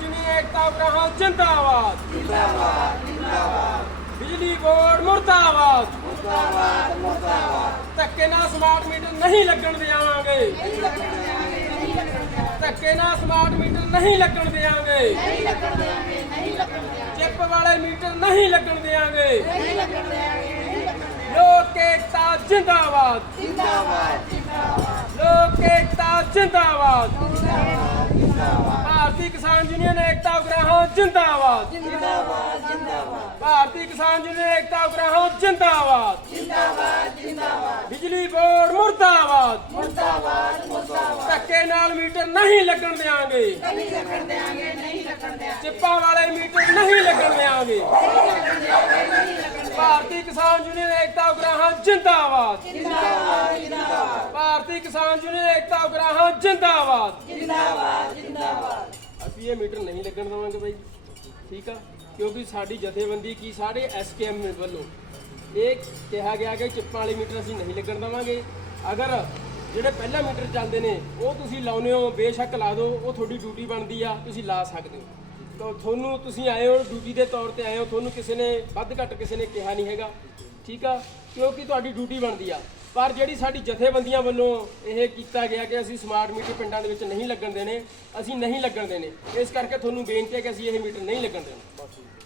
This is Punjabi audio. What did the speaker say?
ਜਨੀ ਏਕਤਾ ਉਗਰਾਹਾਂ ਜਿੰਦਾਬਾਦ ਜਿੰਦਾਬਾਦ ਜਿੰਦਾਬਾਦ ਬਿਜਲੀ ਬੋਰਡ ਮੁਰਤਾਬਾਦ ਮੁਰਤਾਬਾਦ ਮੁਰਤਾਬਾਦ ਧੱਕੇ ਨਾਲ ਸਮਾਰਟ ਮੀਟਰ ਨਹੀਂ ਲੱਗਣ ਦੇਵਾਂਗੇ ਨਹੀਂ ਲੱਗਣ ਦੇਵਾਂਗੇ ਧੱਕੇ ਨਾਲ ਸਮਾਰਟ ਮੀਟਰ ਨਹੀਂ ਲੱਗਣ ਦੇਵਾਂਗੇ ਨਹੀਂ ਲੱਗਣ ਦੇਵਾਂਗੇ ਨਹੀਂ ਲੱਗਣ ਦੇਵਾਂਗੇ ਚਿੱਪ ਵਾਲੇ ਮੀਟਰ ਨਹੀਂ ਲੱਗਣ ਦੇਵਾਂਗੇ ਨਹੀਂ ਲੱਗਣ ਦੇਵਾਂਗੇ ਨਹੀਂ ਲੱਗਣ ਦੇਵਾਂਗੇ ਲੋਕ ਏਕਤਾ ਜਿੰਦਾਬਾਦ ਜਿੰਦਾਬਾਦ ਜਿੰਦਾਬਾਦ ਲੋਕ ਏਕਤਾ ਜਿੰਦਾਬਾਦ ਜਿੰਦਾਬਾਦ ਜਿੰਦਾਬਾਦ ਭਾਰਤੀ ਕਿਸਾਨ ਯੂਨੀਅਨ ਏਕਤਾ ਉਗਰਾਹਾਂ ਜਿੰਦਾਬਾਦ ਜਿੰਦਾਬਾਦ ਜਿੰਦਾਬਾਦ ਭਾਰਤੀ ਕਿਸਾਨ ਯੂਨੀਅਨ ਏਕਤਾ ਉਗਰਾਹਾਂ ਜਿੰਦਾਬਾਦ ਜਿੰਦਾਬਾਦ ਜਿੰਦਾਬਾਦ ਬਿਜਲੀ ਬੋਰਡ ਮੁਰਦਾਬਾਦ ਮੁਰਦਾਬਾਦ ਮੁਰਦਾਬਾਦ ਟੱਕੇ ਨਾਲ ਮੀਟਰ ਨਹੀਂ ਲੱਗਣ ਦੇਾਂਗੇ ਨਹੀਂ ਲੱਗਣ ਦੇਾਂਗੇ ਨਹੀਂ ਲੱਗਣ ਦੇਾਂਗੇ ਚਿੱਪਾਂ ਵਾਲੇ ਮੀਟਰ ਨਹੀਂ ਲੱਗਣ ਦੇਾਂਗੇ ਨਹੀਂ ਲੱਗਣ ਦੇਾਂਗੇ ਭਾਰਤੀ ਕਿਸਾਨ ਯੂਨੀਅਨ ਏਕਤਾ ਉਗਰਾਹਾਂ ਜਿੰਦਾਬਾਦ ਜਿੰਦਾਬਾਦ ਜਿੰਦਾਬਾਦ ਭਾਰਤੀ ਕਿਸਾਨ ਯੂਨੀਅਨ ਏਕਤਾ ਉਗਰਾਹਾਂ ਜਿੰਦਾਬਾਦ ਜਿੰਦਾਬਾਦ ਵੀ ਇਹ ਮੀਟਰ ਨਹੀਂ ਲੱਗਣ ਦੇਵਾਂਗੇ ਬਾਈ ਠੀਕ ਆ ਕਿਉਂਕਿ ਸਾਡੀ ਜਥੇਬੰਦੀ ਕੀ ਸਾਰੇ ਐਸਕੇਐਮ ਵੱਲੋਂ ਇਹ ਕਿਹਾ ਗਿਆ ਕਿ ਚਿੱਪਾਂ ਵਾਲੇ ਮੀਟਰ ਅਸੀਂ ਨਹੀਂ ਲੱਗਣ ਦੇਵਾਂਗੇ ਅਗਰ ਜਿਹੜੇ ਪਹਿਲਾ ਮੀਟਰ ਚੱਲਦੇ ਨੇ ਉਹ ਤੁਸੀਂ ਲਾਉਨੇ ਹੋ ਬੇਸ਼ੱਕ ਲਾ ਦਿਓ ਉਹ ਤੁਹਾਡੀ ਡਿਊਟੀ ਬਣਦੀ ਆ ਤੁਸੀਂ ਲਾ ਸਕਦੇ ਹੋ ਤਾਂ ਤੁਹਾਨੂੰ ਤੁਸੀਂ ਆਏ ਹੋ ਡਿਊਟੀ ਦੇ ਤੌਰ ਤੇ ਆਏ ਹੋ ਤੁਹਾਨੂੰ ਕਿਸੇ ਨੇ ਵੱਧ ਘੱਟ ਕਿਸੇ ਨੇ ਕਿਹਾ ਨਹੀਂ ਹੈਗਾ ਠੀਕ ਆ ਕਿਉਂਕਿ ਤੁਹਾਡੀ ਡਿਊਟੀ ਬਣਦੀ ਆ ਪਰ ਜਿਹੜੀ ਸਾਡੀ ਜਥੇਬੰਦੀਆਂ ਵੱਲੋਂ ਇਹ ਕੀਤਾ ਗਿਆ ਕਿ ਅਸੀਂ ਸਮਾਰਟ ਮੀਟਰ ਪਿੰਡਾਂ ਦੇ ਵਿੱਚ ਨਹੀਂ ਲੱਗਣ ਦੇਣੇ ਅਸੀਂ ਨਹੀਂ ਲੱਗਣ ਦੇਣੇ ਇਸ ਕਰਕੇ ਤੁਹਾਨੂੰ ਬੇਨਤੀ ਹੈ ਕਿ ਅਸੀਂ ਇਹ ਮੀਟਰ ਨਹੀਂ ਲੱਗਣ ਦੇਣਾ